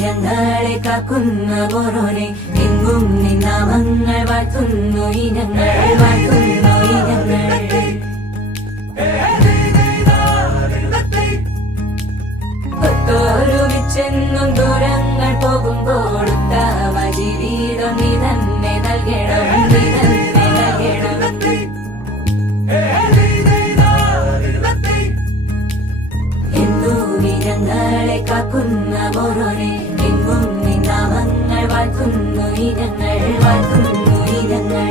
ഞങ്ങളെ കാക്കുന്ന ഓരോനെ എങ്ങും നിന്നാമങ്ങൾ വാഴ്ത്തുന്നു ഇനങ്ങൾ വാഴ്ത്തുന്നു ഇനങ്ങൾ ഒത്തൊരുമിച്ചെന്നും ദൂരങ്ങൾ പോകുമ്പോൾ ഉത്തമ ജീവിതം നീ തന്നെ നൽകണം നീ തന്നെ നൽകണം എന്നും ഞങ്ങളെ കാക്കുന്ന ഓരോനെ എങ്ങും നിന്നാമങ്ങൾ വാഴ്ത്തുന്നു ഇനങ്ങൾ വാഴ്ത്തുന്നു ഇനങ്ങൾ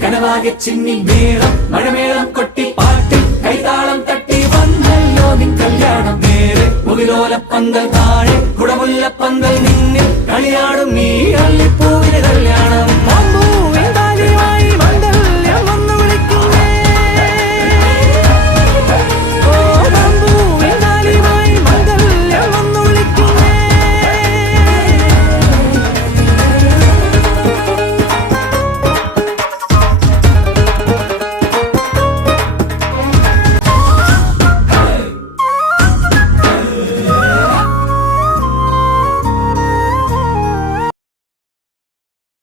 കനവാകെ ചിന്നി മേളം മഴമേളം കൊട്ടി പാട്ടി കൈതാളം തട്ടി വന്നല്ലോ നിൻ കല്യാണം നേരെ മുകിലോലപ്പന്തൽ താഴെ കുടമുല്ലപ്പന്തൽ നിന്നിൽ കളിയാടും നീ അള്ളിപ്പൂവിലെ